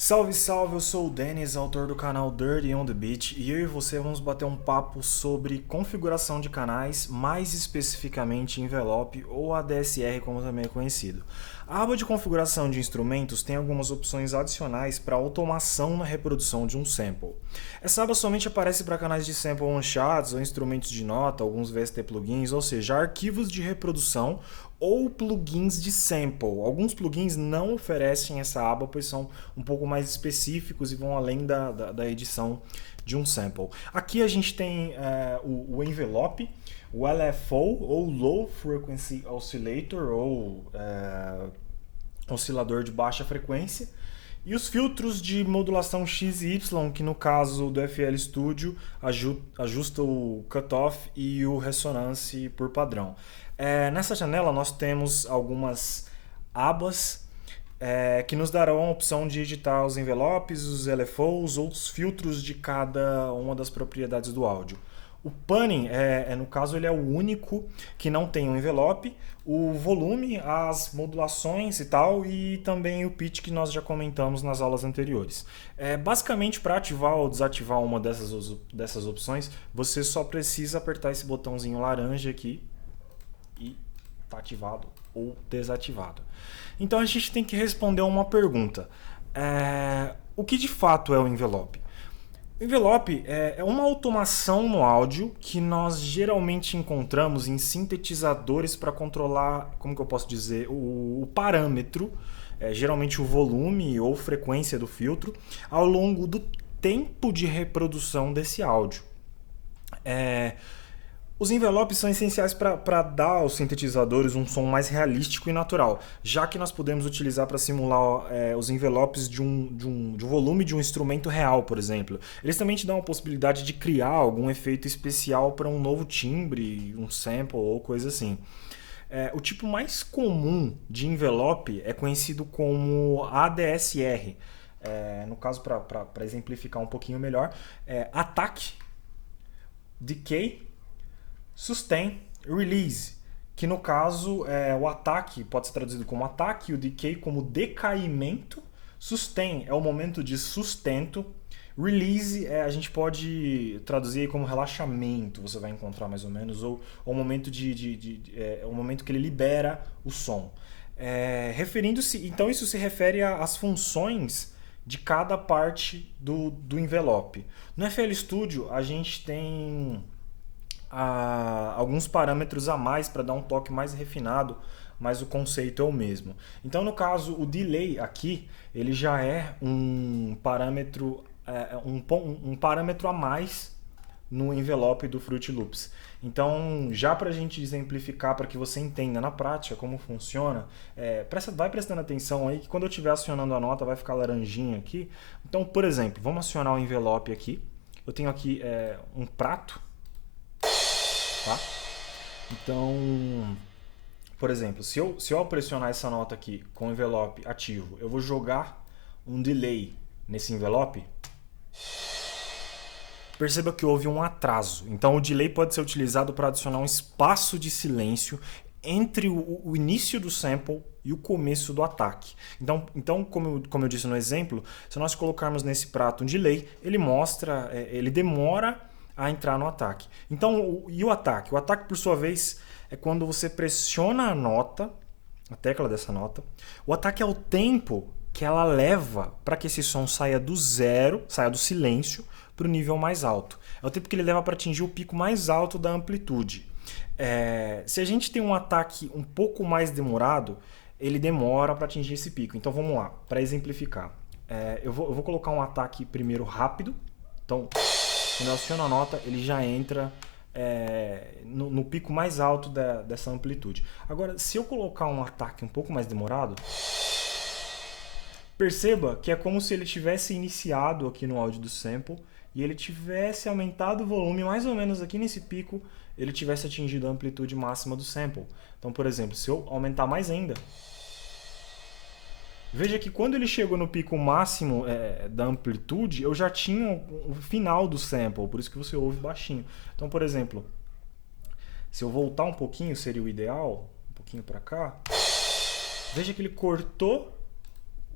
Salve, salve, eu sou o Denis, autor do canal Dirty on the Beat, e eu e você vamos bater um papo sobre configuração de canais, mais especificamente envelope ou ADSR, como também é conhecido. A aba de configuração de instrumentos tem algumas opções adicionais para automação na reprodução de um sample. Essa aba somente aparece para canais de sample one-shots ou instrumentos de nota, alguns VST plugins, ou seja, arquivos de reprodução ou plugins de sample. Alguns plugins não oferecem essa aba, pois são um pouco mais específicos e vão além da edição de um sample. Aqui a gente tem o envelope, o LFO, ou Low Frequency Oscillator, ou oscilador de baixa frequência, e os filtros de modulação X e Y, que no caso do FL Studio ajusta o cutoff e o resonance por padrão. Nessa janela nós temos algumas abas que nos darão a opção de editar os envelopes, os LFOs ou os filtros de cada uma das propriedades do áudio. O panning, no caso, ele é o único que não tem um envelope, o volume, as modulações e tal, e também o pitch que nós já comentamos nas aulas anteriores. Basicamente, para ativar ou desativar uma dessas opções, você só precisa apertar esse botãozinho laranja aqui e está ativado ou desativado. Então a gente tem que responder uma pergunta. O que de fato é o envelope? O envelope é uma automação no áudio que nós geralmente encontramos em sintetizadores para controlar, como que eu posso dizer, o parâmetro, geralmente o volume ou frequência do filtro, ao longo do tempo de reprodução desse áudio. Os envelopes são essenciais para dar aos sintetizadores um som mais realístico e natural, já que nós podemos utilizar para simular os envelopes de um volume de um instrumento real, por exemplo. Eles também te dão a possibilidade de criar algum efeito especial para um novo timbre, um sample ou coisa assim. O tipo mais comum de envelope é conhecido como ADSR. No caso, para exemplificar um pouquinho melhor, Attack, Decay, Sustain, Release, que no caso o ataque pode ser traduzido como ataque, o decay como decaimento, sustain é o momento de sustento, release a gente pode traduzir como relaxamento, você vai encontrar mais ou menos, ou o momento o momento que ele libera o som. Referindo-se, então isso se refere às funções de cada parte do envelope. No FL Studio a gente tem alguns parâmetros a mais para dar um toque mais refinado, mas o conceito é o mesmo. Então, no caso, o delay aqui, ele já é um parâmetro, um parâmetro a mais no envelope do Fruity Loops. Então, já para a gente exemplificar, para que você entenda na prática como funciona, vai prestando atenção aí que quando eu estiver acionando a nota vai ficar laranjinha aqui. Então, por exemplo, vamos acionar o envelope aqui. Eu tenho aqui um prato. Tá? Então, por exemplo, se eu pressionar essa nota aqui com o envelope ativo, eu vou jogar um delay nesse envelope. Perceba que houve um atraso. Então o delay pode ser utilizado para adicionar um espaço de silêncio entre o início do sample e o começo do ataque. Então como eu disse no exemplo, se nós colocarmos nesse prato um delay, ele demora a entrar no ataque. Então, e o ataque? O ataque, por sua vez, é quando você pressiona a tecla dessa nota. O ataque é o tempo que ela leva para que esse som saia do zero, saia do silêncio, para o nível mais alto. É o tempo que ele leva para atingir o pico mais alto da amplitude. Se a gente tem um ataque um pouco mais demorado, ele demora para atingir esse pico. Então, vamos lá, para exemplificar. Eu vou colocar um ataque primeiro rápido. Então, quando eu aciono a nota, ele já entra no pico mais alto dessa amplitude. Agora, se eu colocar um ataque um pouco mais demorado, perceba que é como se ele tivesse iniciado aqui no áudio do sample e ele tivesse aumentado o volume mais ou menos aqui nesse pico, ele tivesse atingido a amplitude máxima do sample. Então, por exemplo, se eu aumentar mais ainda, veja que quando ele chegou no pico máximo da amplitude, eu já tinha o final do sample, por isso que você ouve baixinho. Então, por exemplo, se eu voltar um pouquinho, seria o ideal, um pouquinho para cá, veja que ele cortou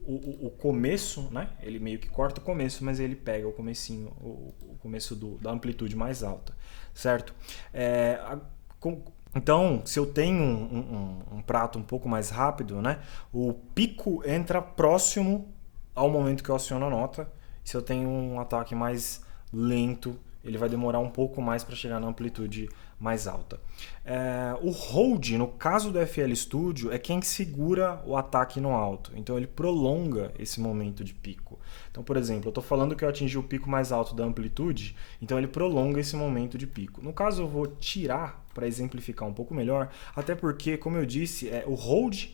o começo, né? Ele meio que corta o começo, mas ele pega o comecinho, o começo da amplitude mais alta, certo? Então, se eu tenho um prato um pouco mais rápido, né? O pico entra próximo ao momento que eu aciono a nota. Se eu tenho um ataque mais lento, ele vai demorar um pouco mais para chegar na amplitude mais alta. O hold, no caso do FL Studio, é quem segura o ataque no alto. Então ele prolonga esse momento de pico. Então, por exemplo, eu estou falando que eu atingi o pico mais alto da amplitude, então ele prolonga esse momento de pico. No caso, eu vou tirar para exemplificar um pouco melhor, até porque, como eu disse, o hold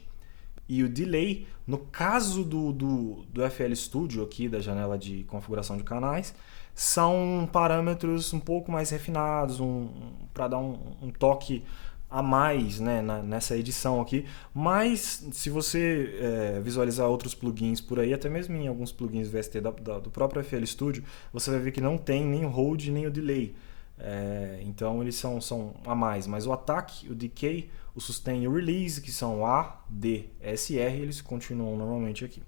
e o delay, no caso do FL Studio aqui, da janela de configuração de canais, são parâmetros um pouco mais refinados, para dar um toque a mais, né, nessa edição aqui. Mas se você visualizar outros plugins por aí, até mesmo em alguns plugins VST do próprio FL Studio, você vai ver que não tem nem o hold nem o delay. Então eles são a mais. Mas o ataque, o decay, o sustain e o release, que são A, D, S e R, eles continuam normalmente aqui.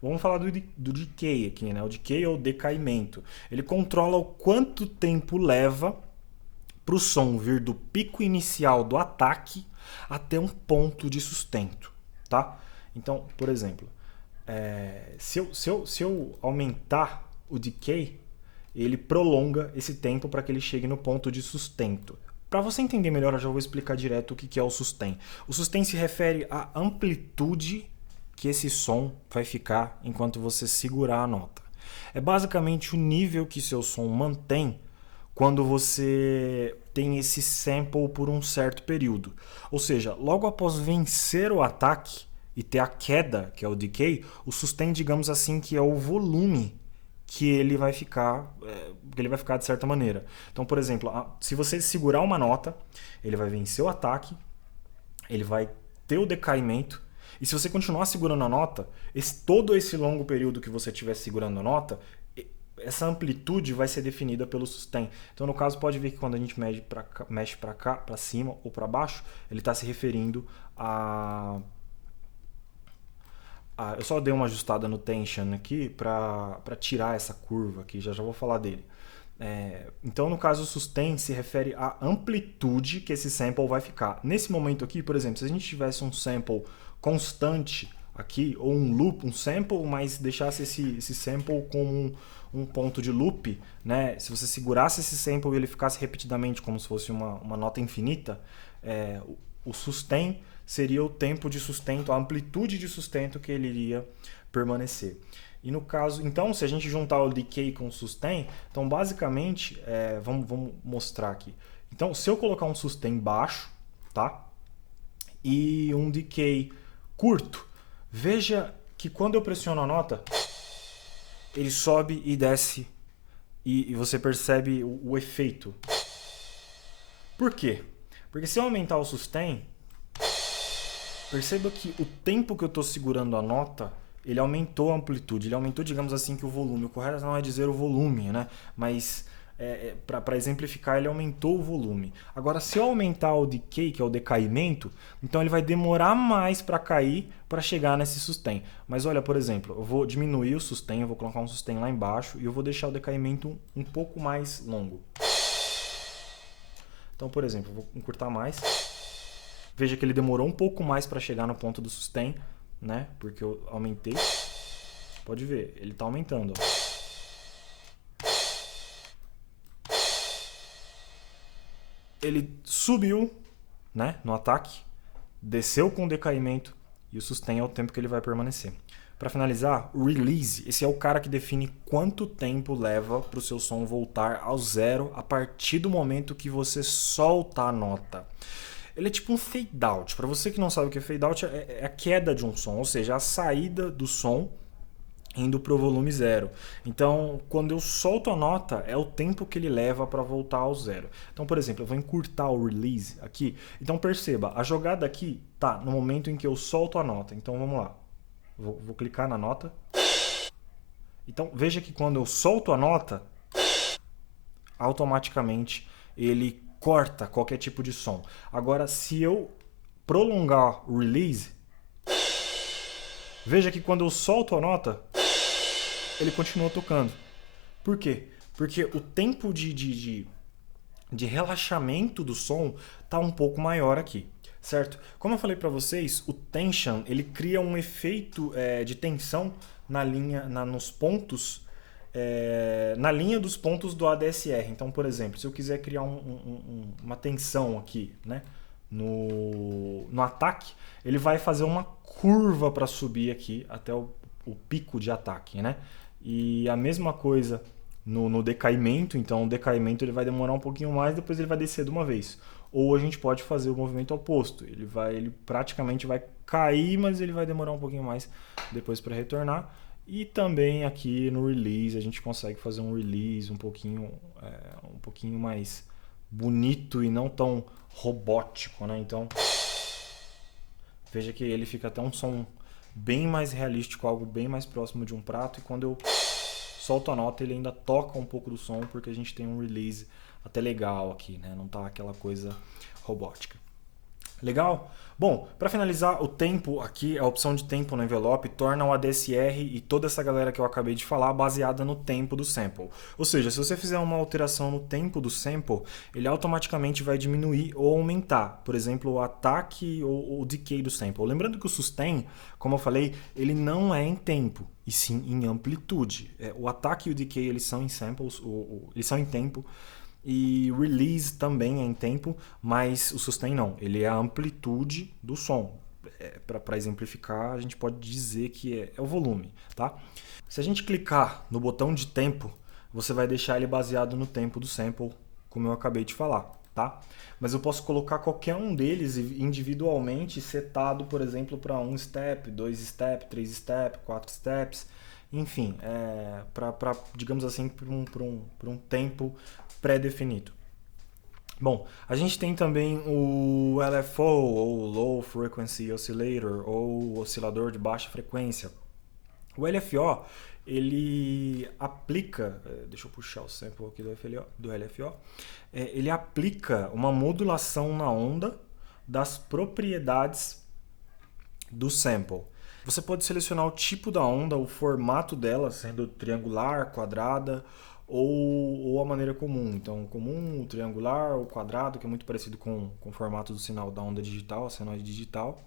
Vamos falar do decay aqui, né? O decay é o decaimento. Ele controla o quanto tempo leva para o som vir do pico inicial do ataque até um ponto de sustento, tá? Então, por exemplo, se eu aumentar o decay, ele prolonga esse tempo para que ele chegue no ponto de sustento. Para você entender melhor, eu já vou explicar direto o que é o sustain. O sustain se refere à amplitude que esse som vai ficar enquanto você segurar a nota. É basicamente o nível que seu som mantém quando você tem esse sample por um certo período. Ou seja, logo após vencer o ataque e ter a queda, que é o decay, o sustain, digamos assim, que é o volume que ele vai ficar de certa maneira. Então, por exemplo, se você segurar uma nota, ele vai vencer o ataque, ele vai ter o decaimento, e se você continuar segurando a nota, todo esse longo período que você estiver segurando a nota, essa amplitude vai ser definida pelo sustain. Então, no caso, pode ver que quando a gente mexe para cá, para cima ou para baixo, ele está se referindo a... Eu só dei uma ajustada no tension aqui para tirar essa curva aqui, já vou falar dele. Então, no caso, o sustain se refere à amplitude que esse sample vai ficar. Nesse momento aqui, por exemplo, se a gente tivesse um sample constante aqui, ou um loop, um sample, mas deixasse esse sample como um ponto de loop, né? Se você segurasse esse sample e ele ficasse repetidamente como se fosse uma nota infinita, o sustain seria o tempo de sustento, a amplitude de sustento que ele iria permanecer. E no caso, então, se a gente juntar o decay com o sustain, então basicamente, vamos mostrar aqui. Então, se eu colocar um sustain baixo, tá? E um decay curto, veja que quando eu pressiono a nota, ele sobe e desce e você percebe o efeito. Por quê? Porque se eu aumentar o sustain, perceba que o tempo que eu estou segurando a nota, ele aumentou a amplitude, ele aumentou, digamos assim, que o volume. O correto não é dizer o volume, né? Mas para exemplificar, ele aumentou o volume. Agora, se eu aumentar o decay, que é o decaimento, então ele vai demorar mais para cair para chegar nesse sustain. Mas olha, por exemplo, eu vou diminuir o sustain, eu vou colocar um sustain lá embaixo e eu vou deixar o decaimento um pouco mais longo. Então, por exemplo, eu vou encurtar mais. Veja que ele demorou um pouco mais para chegar no ponto do sustain, né? Porque eu aumentei. Pode ver, ele está aumentando. Ele subiu, né, no ataque, desceu com o decaimento e o sustain é o tempo que ele vai permanecer. Para finalizar, o release, esse é o cara que define quanto tempo leva para o seu som voltar ao zero a partir do momento que você solta a nota. Ele é tipo um fade out. Para você que não sabe o que é fade out, é a queda de um som, ou seja, a saída do som indo para o volume zero. Então, quando eu solto a nota, é o tempo que ele leva para voltar ao zero. Então, por exemplo, eu vou encurtar o release aqui. Então, perceba, a jogada aqui tá no momento em que eu solto a nota. Então, vamos lá. Vou clicar na nota. Então, veja que quando eu solto a nota, automaticamente ele corta qualquer tipo de som. Agora, se eu prolongar o release, Veja que quando eu solto a nota, ele continua tocando. Por quê? Porque o tempo de relaxamento do som tá um pouco maior aqui, certo? Como eu falei para vocês, o tension ele cria um efeito de tensão na linha, nos pontos, na linha dos pontos do ADSR. Então, por exemplo, se eu quiser criar uma tensão aqui, né, no ataque, ele vai fazer uma curva para subir aqui até o pico de ataque, né? E a mesma coisa no decaimento, então o decaimento ele vai demorar um pouquinho mais, depois ele vai descer de uma vez. Ou a gente pode fazer o movimento oposto, ele praticamente vai cair, mas ele vai demorar um pouquinho mais depois para retornar. E também aqui no release a gente consegue fazer um release um pouquinho mais bonito e não tão robótico, né? Então veja que ele fica até um som bem mais realístico, algo bem mais próximo de um prato, e quando eu solto a nota ele ainda toca um pouco do som, porque a gente tem um release até legal aqui, né? Não tá aquela coisa robótica. Legal? Bom, para finalizar, o tempo aqui, a opção de tempo no envelope torna o ADSR e toda essa galera que eu acabei de falar baseada no tempo do sample. Ou seja, se você fizer uma alteração no tempo do sample, ele automaticamente vai diminuir ou aumentar, por exemplo, o ataque ou o decay do sample. Lembrando que o sustain, como eu falei, ele não é em tempo, e sim em amplitude. O ataque e o decay eles são em samples, eles são em tempo. E release também é em tempo, mas o sustain não. Ele é a amplitude do som. Para exemplificar, a gente pode dizer que é o volume, tá? Se a gente clicar no botão de tempo, você vai deixar ele baseado no tempo do sample, como eu acabei de falar, tá? Mas eu posso colocar qualquer um deles individualmente setado, por exemplo, para 1 step, 2 step, 3 step, 4 steps, enfim, digamos assim, para um tempo pré-definido. Bom, a gente tem também o LFO, ou Low Frequency Oscillator, ou oscilador de baixa frequência. O LFO, ele aplica, deixa eu puxar o sample aqui do LFO, ele aplica uma modulação na onda das propriedades do sample. Você pode selecionar o tipo da onda, o formato dela, sendo triangular, quadrada, ou a maneira comum. Então, comum, triangular ou quadrado, que é muito parecido com o formato do sinal da onda digital, a senoide digital,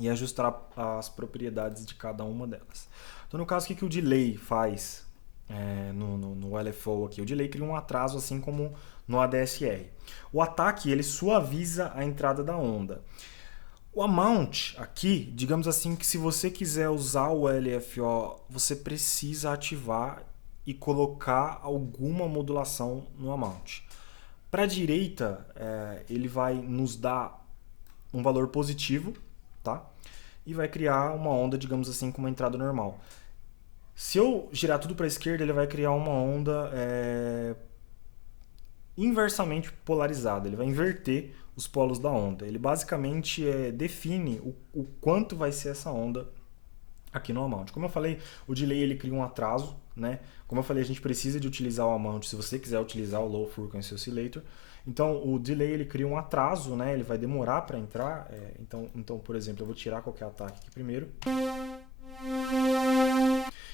e ajustar as propriedades de cada uma delas. Então, no caso, o que o delay faz no LFO aqui? O delay cria um atraso, assim como no ADSR. O ataque, ele suaviza a entrada da onda. O amount aqui, digamos assim, que se você quiser usar o LFO, você precisa ativar e colocar alguma modulação no amount. Para a direita, ele vai nos dar um valor positivo, tá? E vai criar uma onda, digamos assim, com uma entrada normal. Se eu girar tudo para a esquerda, ele vai criar uma onda inversamente polarizada. Ele vai inverter os polos da onda. Ele basicamente define o quanto vai ser essa onda aqui no amount. Como eu falei, o delay ele cria um atraso, né? Como eu falei, a gente precisa de utilizar o amount se você quiser utilizar o Low Frequency Oscillator. Então, o delay ele cria um atraso, né? Ele vai demorar para entrar. Então, por exemplo, eu vou tirar qualquer ataque aqui primeiro.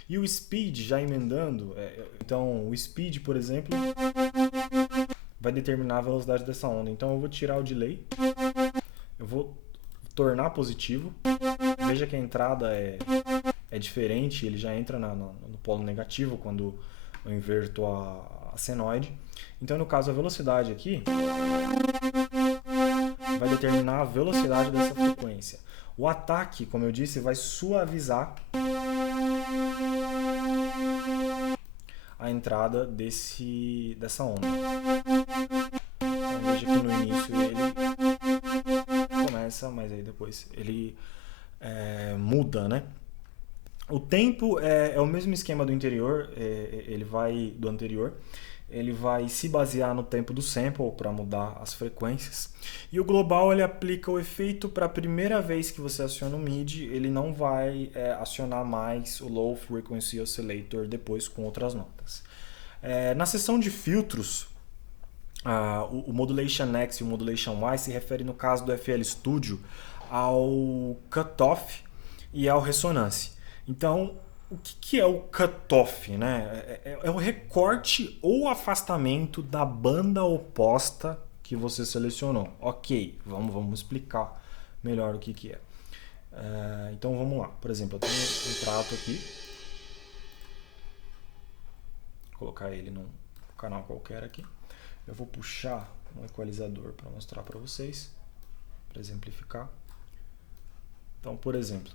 E o speed, já emendando, então o speed, por exemplo, vai determinar a velocidade dessa onda. Então, eu vou tirar o delay, eu vou tornar positivo. Veja que a entrada é diferente, ele já entra no polo negativo quando eu inverto a senoide. Então, no caso, a velocidade aqui vai determinar a velocidade dessa frequência. O ataque, como eu disse, vai suavizar a entrada dessa onda. Então, veja que no início ele começa, mas aí depois ele muda, né? O tempo é o mesmo esquema do anterior, ele vai se basear no tempo do sample para mudar as frequências. E o global ele aplica o efeito para a primeira vez que você aciona o MIDI, ele não vai acionar mais o Low Frequency Oscillator depois com outras notas. Na seção de filtros, o Modulation X e o Modulation Y se refere no caso do FL Studio ao cutoff e é o ressonância. Então, o que é o cutoff, né? É o recorte ou afastamento da banda oposta que você selecionou. Ok, vamos explicar melhor o que é. Então vamos lá. Por exemplo, eu tenho um prato aqui. Vou colocar ele num canal qualquer aqui. Eu vou puxar um equalizador para mostrar para vocês, para exemplificar. Então, por exemplo,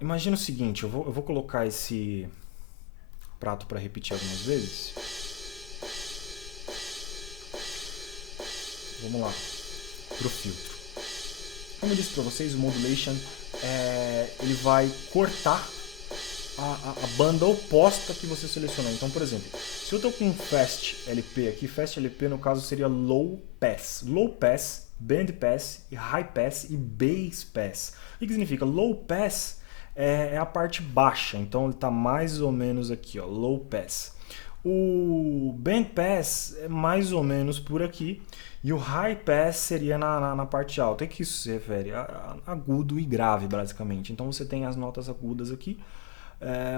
imagina o seguinte, eu vou colocar esse prato para repetir algumas vezes. Vamos lá, para o filtro. Como eu disse para vocês, o Modulation ele vai cortar a banda oposta que você selecionou. Então, por exemplo, se eu estou com Fast LP aqui, Fast LP no caso seria Low Pass. Low Pass, Band Pass, High Pass e Bass Pass. O que significa? Low Pass é a parte baixa, então ele está mais ou menos aqui, ó, Low Pass. O Band Pass é mais ou menos por aqui. E o High Pass seria na parte alta. O que isso se refere? Agudo e grave, basicamente. Então você tem as notas agudas aqui.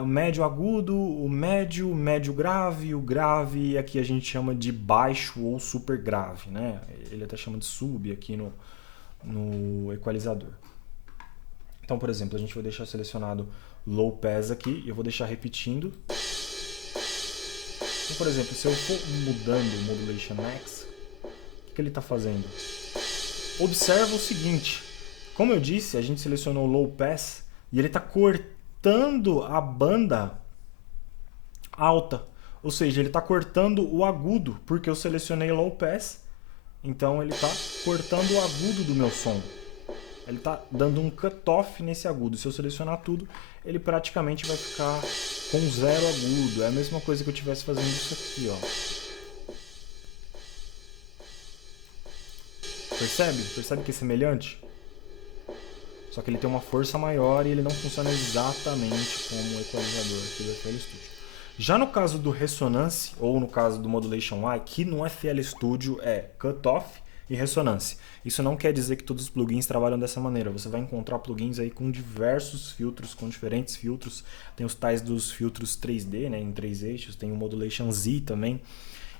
O médio agudo, o médio grave, o grave, e aqui a gente chama de baixo ou super grave, né? Ele até chama de sub aqui no equalizador. Então, por exemplo, a gente vai deixar selecionado Low Pass aqui e eu vou deixar repetindo. Então, por exemplo, se eu for mudando o Modulation Max, o que ele está fazendo? Observa o seguinte, como eu disse, a gente selecionou Low Pass e ele está cortando a banda alta, ou seja, ele está cortando o agudo, porque eu selecionei Low Pass, então ele está cortando o agudo do meu som. Ele está dando um cutoff nesse agudo. Se eu selecionar tudo, ele praticamente vai ficar com zero agudo. É a mesma coisa que eu estivesse fazendo isso aqui, ó. Percebe? Percebe que é semelhante? Só que ele tem uma força maior e ele não funciona exatamente como o equalizador aqui do FL Studio. Já no caso do Resonance, ou no caso do Modulation Y, que no FL Studio é cutoff e ressonância. Isso não quer dizer que todos os plugins trabalham dessa maneira. Você vai encontrar plugins aí com diversos filtros, com diferentes filtros. Tem os tais dos filtros 3D, né, em 3 eixos. Tem o Modulation Z também,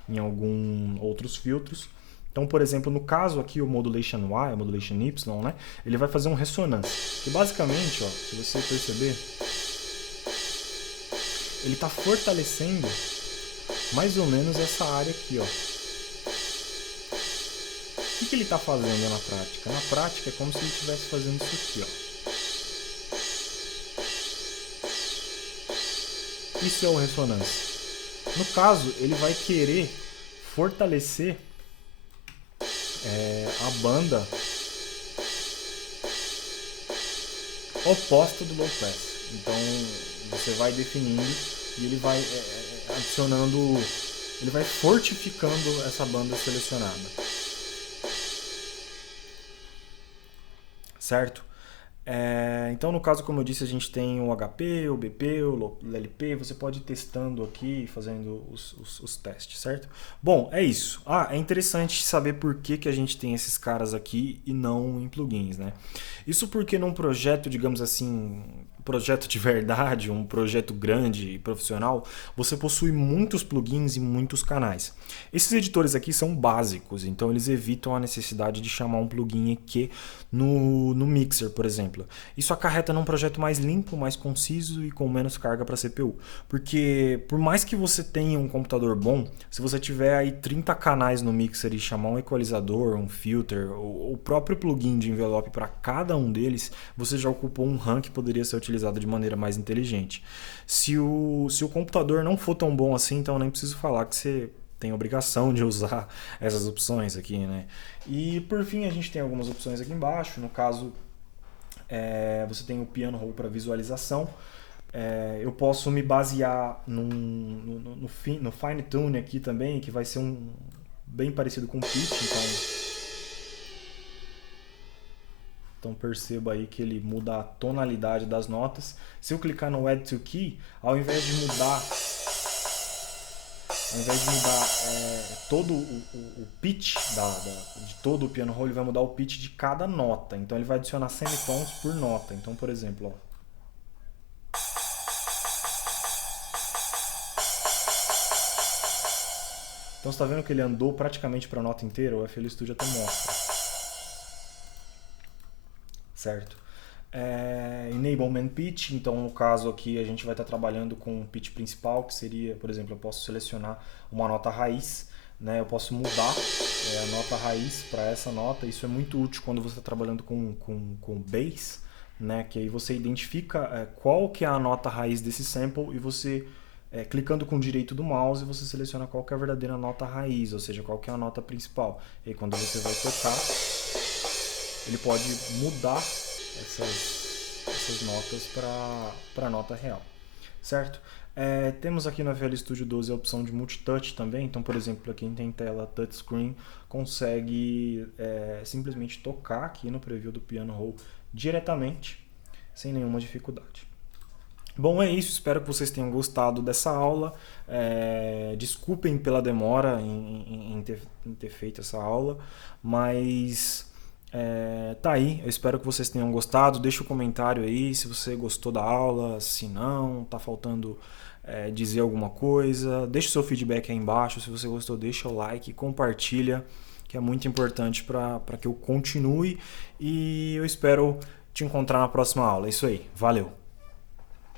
em alguns outros filtros. Então, por exemplo, no caso aqui, o Modulation Y, o Modulation Y, né, ele vai fazer um ressonância. E basicamente, ó, se você perceber, ele está fortalecendo mais ou menos essa área aqui, ó. O que ele está fazendo na prática? Na prática é como se ele estivesse fazendo isso aqui, ó. Isso é o ressonância. No caso, ele vai querer fortalecer a banda oposta do low pass. Então você vai definindo e ele vai adicionando, ele vai fortificando essa banda selecionada. Certo? Então, no caso, como eu disse, a gente tem o HP, o BP, o LP. Você pode ir testando aqui, fazendo os testes, certo? Bom, é isso. É interessante saber por que a gente tem esses caras aqui e não em plugins, né? Isso porque num projeto, digamos assim, projeto de verdade, um projeto grande e profissional, você possui muitos plugins e muitos canais. Esses editores aqui são básicos, então eles evitam a necessidade de chamar um plugin aqui no Mixer, por exemplo. Isso acarreta num projeto mais limpo, mais conciso e com menos carga para a CPU. Porque por mais que você tenha um computador bom, se você tiver aí 30 canais no Mixer e chamar um equalizador, um filter, ou o próprio plugin de envelope para cada um deles, você já ocupou um RAM que poderia ser utilizado de maneira mais inteligente. Se o computador não for tão bom assim, então eu nem preciso falar que você tem a obrigação de usar essas opções aqui, né? E por fim a gente tem algumas opções aqui embaixo. No caso, você tem o Piano Roll para visualização. Eu posso me basear no Fine Tune aqui também, que vai ser bem parecido com o Pitch, então perceba aí que ele muda a tonalidade das notas. Se eu clicar no Add to Key, ao invés de mudar ao invés de mudar todo o pitch de todo o piano roll, ele vai mudar o pitch de cada nota. Então ele vai adicionar semitons por nota. Então, por exemplo, ó. Então você está vendo que ele andou praticamente para a nota inteira? O FL Studio até mostra. Certo? Enablement pitch, então no caso aqui a gente vai estar trabalhando com o pitch principal, que seria, por exemplo, eu posso selecionar uma nota raiz, né? Eu posso mudar a nota raiz para essa nota. Isso é muito útil quando você está trabalhando com bass, né? Que aí você identifica qual que é a nota raiz desse sample e você clicando com o direito do mouse, você seleciona qual que é a verdadeira nota raiz, ou seja, qual que é a nota principal. E aí, quando você vai tocar, ele pode mudar essas notas para a nota real, certo? Temos aqui no FL Studio 12 a opção de multitouch também, então, por exemplo, para quem tem tela touchscreen, consegue simplesmente tocar aqui no preview do piano roll diretamente, sem nenhuma dificuldade. Bom, é isso. Espero que vocês tenham gostado dessa aula. Desculpem pela demora em ter feito essa aula, mas tá aí. Eu espero que vocês tenham gostado. Deixa um comentário aí se você gostou da aula, se não, tá faltando dizer alguma coisa. Deixa o seu feedback aí embaixo. Se você gostou, deixa o like, compartilha, que é muito importante para que eu continue. E eu espero te encontrar na próxima aula. É isso aí. Valeu!